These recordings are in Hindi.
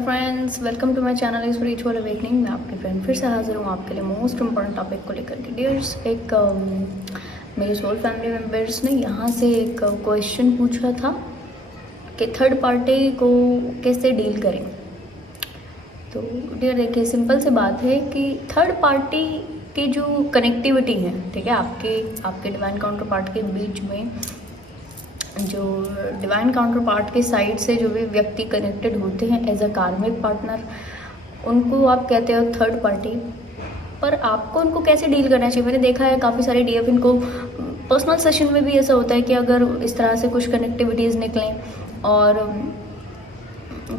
Friends, welcome to my channel spiritual awakening. मैं आपकी फ्रेंड फिर से हाजिर हूँ आपके लिए मोस्ट इम्पॉर्टेंट टॉपिक को लेकर के। डियर्स, एक मेरे सोल फैमिली मेम्बर्स ने यहाँ से एक क्वेश्चन पूछा था कि थर्ड पार्टी को कैसे डील करें। तो डियर देखिए, सिंपल सी बात है कि थर्ड पार्टी की जो कनेक्टिविटी है, ठीक है, आपके डिवाइन काउंटर पार्ट के बीच में, जो डिवाइन काउंटर पार्ट के साइड से जो भी व्यक्ति कनेक्टेड होते हैं एज अ कार्मिक पार्टनर, उनको आप कहते हो थर्ड पार्टी। पर आपको उनको कैसे डील करना चाहिए? मैंने देखा है काफ़ी सारे डीएफ, इनको पर्सनल सेशन में भी ऐसा होता है कि अगर इस तरह से कुछ कनेक्टिविटीज़ निकलें और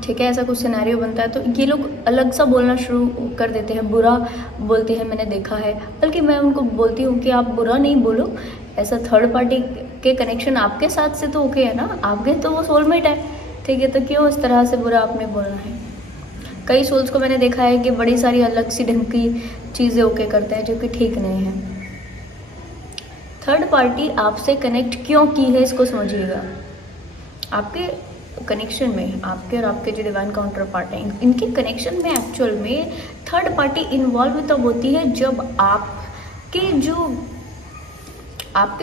ठीक है ऐसा कुछ सिनेरियो बनता है तो ये लोग अलग सा बोलना शुरू कर देते हैं, बुरा बोलते हैं, मैंने देखा है। बल्कि मैं उनको बोलती हूँ कि आप बुरा नहीं बोलो, ऐसा थर्ड पार्टी के कनेक्शन आपके साथ से तो ओके है ना, आपके तो वो सोलमेट है, ठीक है, तो क्यों इस तरह से बुरा आपने बोलना है। कई सोल्स को मैंने देखा है कि बड़ी सारी अलग सी ढंग की चीज़ें ओके करते हैं जो कि ठीक नहीं है। थर्ड पार्टी आपसे कनेक्ट क्यों की है इसको समझिएगा। आपके कनेक्शन में आपके और आपके जो डिवाइन काउंटर पार्ट हैं, इनके कनेक्शन में एक्चुअल में थर्ड पार्टी इन्वॉल्व तब होती है जब आपके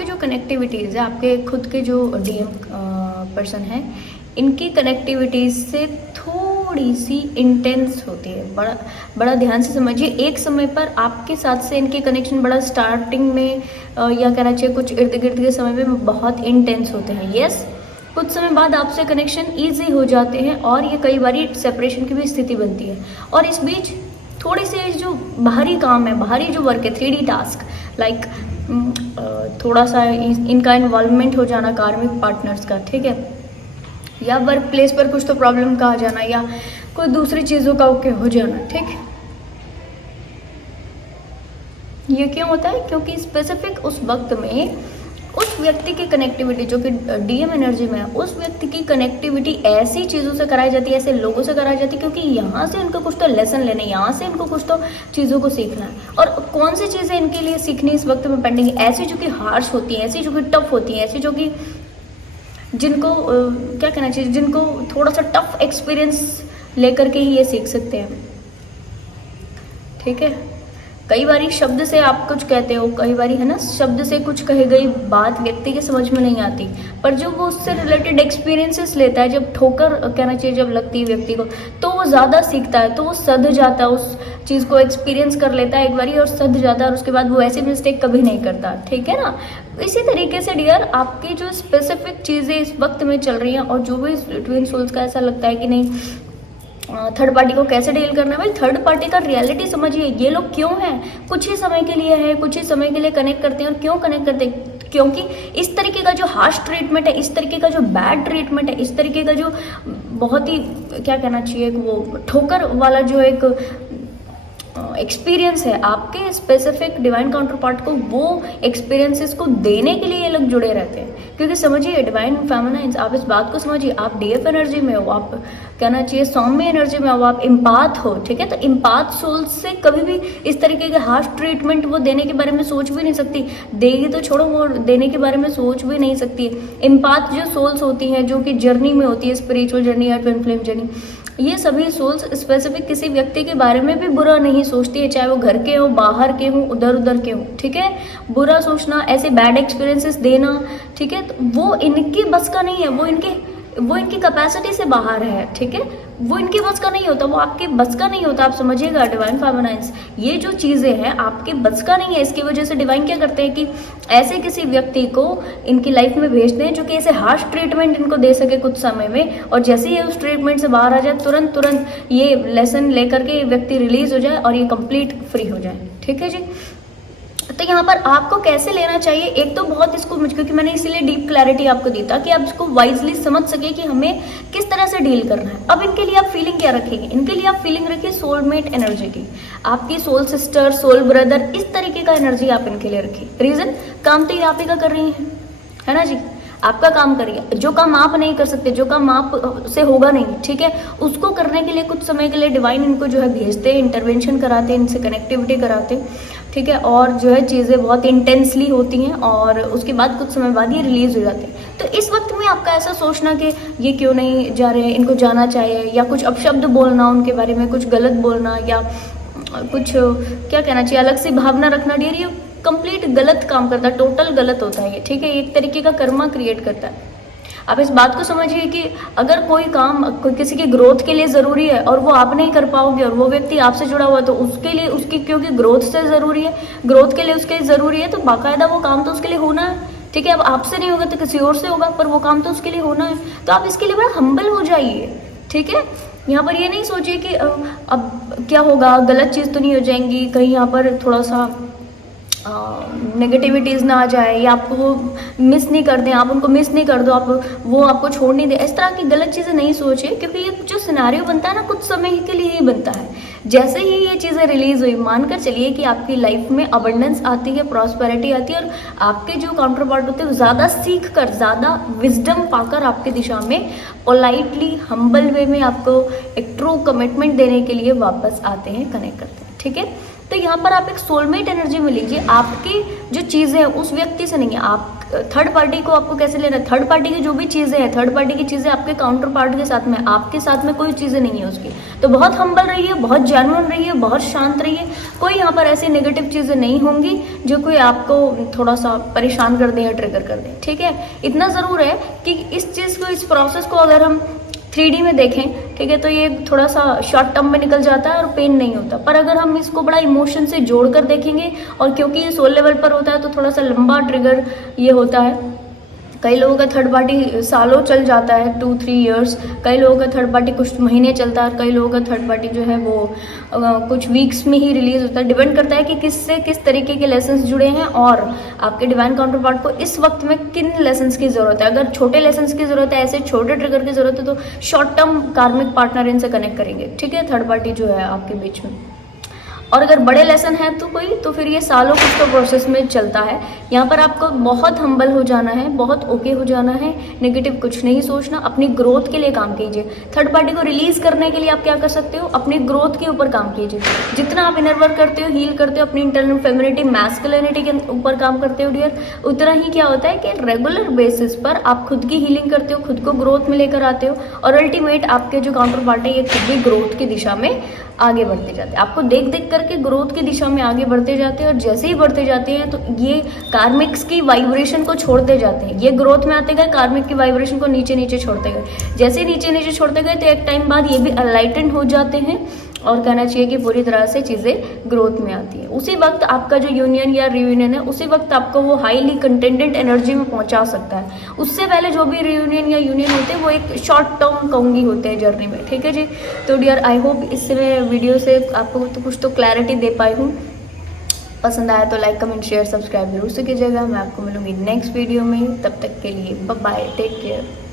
जो कनेक्टिविटीज़ है, आपके खुद के जो डीएम पर्सन हैं, इनकी कनेक्टिविटीज़ से थोड़ी सी इंटेंस होती है। बड़ा ध्यान से समझिए। एक समय पर आपके साथ से इनके कनेक्शन बड़ा स्टार्टिंग में या कहना चाहिए कुछ इर्द गिर्द के समय में बहुत इंटेंस होते हैं। यस, कुछ समय बाद आपसे कनेक्शन ईजी हो जाते हैं और ये कई बार सेपरेशन की भी स्थिति बनती है। और इस बीच थोड़ी सी जो बाहरी काम है, बाहरी जो वर्क है, 3D टास्क लाइक थोड़ा सा इनका इन्वॉल्वमेंट हो जाना कार्मिक पार्टनर्स का, ठीक है, या वर्क प्लेस पर कुछ तो प्रॉब्लम का आ जाना या कोई दूसरी चीज़ों का ओके हो जाना, ठीक। ये क्यों होता है? क्योंकि स्पेसिफिक उस वक्त में उस व्यक्ति की कनेक्टिविटी जो कि डीएम एनर्जी में है, उस व्यक्ति की कनेक्टिविटी ऐसी चीज़ों से कराई जाती है, ऐसे लोगों से कराई जाती है क्योंकि यहाँ से इनको कुछ तो लेसन लेने, यहाँ से इनको कुछ तो चीज़ों को सीखना है। और कौन सी चीज़ें इनके लिए सीखनी इस वक्त में पेंडिंग है? ऐसी जो कि हार्श होती हैं, ऐसी जो कि टफ होती हैं, ऐसी जो कि जिनको क्या कहना चाहिए, जिनको थोड़ा सा टफ एक्सपीरियंस लेकर के ही ये सीख सकते हैं, ठीक है। कई बारी शब्द से आप कुछ कहते हो, कई बारी है ना, शब्द से कुछ कही गई बात व्यक्ति के समझ में नहीं आती, पर जो वो उससे रिलेटेड एक्सपीरियंसेस लेता है, जब ठोकर कहना चाहिए जब लगती है व्यक्ति को, तो वो ज़्यादा सीखता है, तो वो सध जाता है, उस चीज़ को एक्सपीरियंस कर लेता है एक बारी और सध जाता है, और उसके बाद वो ऐसी मिस्टेक कभी नहीं करता, ठीक है ना। इसी तरीके से डियर, आपकी जो स्पेसिफिक चीज़ें इस वक्त में चल रही हैं और जो भी ट्विन सोल्स का ऐसा लगता है कि नहीं थर्ड पार्टी को कैसे डील करना है, भाई थर्ड पार्टी का रियलिटी समझिए। ये लोग क्यों हैं? कुछ ही समय के लिए है, कुछ ही समय के लिए कनेक्ट करते हैं। और क्यों कनेक्ट करते हैं? क्योंकि इस तरीके का जो हार्श ट्रीटमेंट है, इस तरीके का जो बैड ट्रीटमेंट है, इस तरीके का जो बहुत ही क्या कहना चाहिए वो ठोकर वाला जो एक एक्सपीरियंस है आपके स्पेसिफिक डिवाइन काउंटर पार्ट को, वो एक्सपीरियंसेस को देने के लिए ये लोग जुड़े रहते हैं। क्योंकि समझिए डिवाइन फेमिनाइंस, आप इस बात को समझिए, आप डीएफ एनर्जी में हो, आप कहना चाहिए सौम्य एनर्जी में हो, आप इम्पाथ हो, ठीक है। तो इम्पाथ सोल्स से कभी भी इस तरीके के हार्श ट्रीटमेंट वो देने के बारे में सोच भी नहीं सकती, देगी तो छोड़ो, वो देने के बारे में सोच भी नहीं सकती। इम्पाथ जो सोल्स होती हैं, जो कि जर्नी में होती है, स्पिरिचुअल जर्नी या ट्विन फ्लेम जर्नी, ये सभी सोल्स स्पेसिफिक किसी व्यक्ति के बारे में भी बुरा नहीं सोचती है, चाहे वो घर के हो, बाहर के हो, उधर उधर के हो, ठीक है। बुरा सोचना, ऐसे बैड एक्सपीरियंसेस देना, ठीक है, तो वो इनकी बस का नहीं है, वो इनकी कैपेसिटी से बाहर है, ठीक है। वो इनके बस का नहीं होता, वो आपके बस का नहीं होता, आप समझिएगा डिवाइन फेमिनाइंस। ये जो चीज़ें हैं आपके बस का नहीं है। इसकी वजह से डिवाइन क्या करते हैं कि ऐसे किसी व्यक्ति को इनकी लाइफ में भेजते हैं जो कि ऐसे हार्श ट्रीटमेंट इनको दे सके कुछ समय में, और जैसे ही उस ट्रीटमेंट से बाहर आ जाए तुरंत ये लेसन लेकर के व्यक्ति रिलीज हो जाए और ये कंप्लीट फ्री हो जाए, ठीक है जी। तो यहाँ पर आपको कैसे लेना चाहिए, एक तो बहुत इसको क्योंकि मैंने इसीलिए डीप क्लैरिटी आपको दी था कि आप इसको वाइजली समझ सके कि हमें किस तरह से डील करना है। अब इनके लिए आप फीलिंग क्या रखेंगे? इनके लिए आप फीलिंग रखिए सोलमेट एनर्जी की, आपकी सोल सिस्टर, सोल ब्रदर, इस तरीके का एनर्जी आप इनके लिए रखिए। रीजन, काम तो ये आप ही का कर रही है ना जी, आपका काम करिए। जो काम आप नहीं कर सकते, जो काम आप से होगा नहीं, ठीक है, उसको करने के लिए कुछ समय के लिए डिवाइन इनको जो है भेजते हैं, इंटरवेंशन कराते हैं, इनसे कनेक्टिविटी कराते हैं, ठीक है। और जो है चीज़ें बहुत इंटेंसली होती हैं और उसके बाद कुछ समय बाद ये रिलीज हो जाते हैं। तो इस वक्त में आपका ऐसा सोचना कि ये क्यों नहीं जा रहे हैं, इनको जाना चाहिए, या कुछ अपशब्द बोलना उनके बारे में, कुछ गलत बोलना, या कुछ क्या कहना चाहिए, अलग सी भावना रखना डियर, ये कंप्लीट गलत काम करता है, टोटल गलत होता है ये, ठीक है। एक तरीके का कर्मा क्रिएट करता है। आप इस बात को समझिए कि अगर कोई काम कोई किसी की ग्रोथ के लिए ज़रूरी है और वो आप नहीं कर पाओगे, और वो व्यक्ति आपसे जुड़ा हुआ है, तो उसके लिए उसकी क्योंकि ग्रोथ से ज़रूरी है, ग्रोथ के लिए उसके ज़रूरी है, तो बाकायदा वो काम तो उसके लिए होना है, ठीक है। अब आपसे नहीं होगा तो किसी और से होगा, पर वो काम तो उसके लिए होना है। तो आप इसके लिए बड़ा हम्बल हो जाइए, ठीक है। यहाँ पर ये नहीं सोचिए कि अब क्या होगा, गलत चीज़ तो नहीं हो जाएंगी, कहीं यहाँ पर थोड़ा सा नेगेटिविटीज़ ना आ जाए, या आपको वो मिस नहीं कर दें, आप उनको मिस नहीं कर दो, आप वो आपको छोड़ नहीं दे, इस तरह की गलत चीज़ें नहीं सोचिए, क्योंकि ये जो सिनेरियो बनता है ना, कुछ समय के लिए ही बनता है। जैसे ही ये चीज़ें रिलीज हुई, मानकर चलिए कि आपकी लाइफ में अबंडेंस आती है, प्रॉस्पेरिटी आती है, और आपके जो काउंटर पार्ट होते हैं वो ज़्यादा सीख कर, ज़्यादा विजडम पाकर आपकी दिशा में पोलाइटली हम्बल वे में आपको एक ट्रू कमिटमेंट देने के लिए वापस आते हैं, कनेक्ट करते हैं, ठीक है। तो यहाँ पर आप एक सोलमेट एनर्जी में लीजिए, आपकी जो चीज़ें हैं उस व्यक्ति से नहीं है, आप थर्ड पार्टी को आपको कैसे लेना है, थर्ड पार्टी की जो भी चीज़ें हैं, थर्ड पार्टी की चीज़ें आपके काउंटर पार्ट के साथ में, आपके साथ में कोई चीज़ें नहीं है उसकी। तो बहुत हम्बल रहिए, बहुत जेन्युइन रहिए, बहुत शांत रहिए, कोई यहाँ पर ऐसी नेगेटिव चीज़ें नहीं होंगी जो कोई आपको थोड़ा सा परेशान कर दें या ट्रिगर कर दें, ठीक है। इतना ज़रूर है कि इस चीज़ को, इस प्रोसेस को अगर हम 3D में देखें, ठीक है, तो ये थोड़ा सा शॉर्ट टर्म में निकल जाता है और पेन नहीं होता। पर अगर हम इसको बड़ा इमोशन से जोड़कर देखेंगे, और क्योंकि ये सोल लेवल पर होता है, तो थोड़ा सा लंबा ट्रिगर ये होता है। कई लोगों का थर्ड पार्टी सालों चल जाता है, 2-3 इयर्स, कई लोगों का थर्ड पार्टी कुछ महीने चलता है, और कई लोगों का थर्ड पार्टी जो है वो कुछ वीक्स में ही रिलीज होता है। डिपेंड करता है कि किससे किस तरीके के लेसन्स जुड़े हैं, और आपके डिवाइन काउंटर पार्ट को इस वक्त में किन लेसन्स की ज़रूरत है। अगर छोटे लेसन्स की ज़रूरत है, ऐसे छोटे ट्रिगर की ज़रूरत है, तो शॉर्ट टर्म कार्मिक पार्टनर इनसे कनेक्ट करेंगे, ठीक है, थर्ड पार्टी जो है आपके बीच में। और अगर बड़े लेसन हैं तो कोई, तो फिर ये सालों कुछ तो प्रोसेस में चलता है। यहाँ पर आपको बहुत हम्बल हो जाना है, बहुत ओके हो जाना है, नेगेटिव कुछ नहीं सोचना, अपनी ग्रोथ के लिए काम कीजिए। थर्ड पार्टी को रिलीज करने के लिए आप क्या कर सकते हो, अपनी ग्रोथ के ऊपर काम कीजिए। जितना आप इनर वर्क करते हो, हील करते हो, अपनी इंटरनल फेमिनिटी, मैस्कुलिनिटी के ऊपर काम करते हो डियर, उतना ही क्या होता है कि रेगुलर बेसिस पर आप खुद की हीलिंग करते हो, खुद को ग्रोथ में लेकर आते हो, और अल्टीमेट आपके जो काउंटर पार्ट है ये खुद भी ग्रोथ की दिशा में आगे बढ़ते जाते हैं। आपको देख देख करके ग्रोथ की दिशा में आगे बढ़ते जाते हैं, और जैसे ही बढ़ते जाते हैं तो ये कार्मिक्स की वाइब्रेशन को छोड़ते जाते हैं। ये ग्रोथ में आते गए, कार्मिक की वाइब्रेशन को नीचे नीचे छोड़ते गए। जैसे ही नीचे नीचे छोड़ते गए तो एक टाइम बाद ये भी अनलाइटेंड हो जाते हैं, और कहना चाहिए कि पूरी तरह से चीज़ें ग्रोथ में आती है। उसी वक्त आपका जो यूनियन या रियूनियन है, उसी वक्त आपको वो हाईली कंटेंटेड एनर्जी में पहुंचा सकता है। उससे पहले जो भी रियूनियन या यूनियन होते हैं वो एक शॉर्ट टर्म कहूँगी होते हैं जर्नी में, ठीक है जी। तो डियर आई होप इससे मैं वीडियो से आपको तो कुछ तो क्लैरिटी दे पाई हूँ। पसंद आया तो लाइक, कमेंट, शेयर, सब्सक्राइब जरूर से कीजिएगा। मैं आपको मिलूंगी नेक्स्ट वीडियो में, तब तक के लिए बाय बाय, टेक केयर।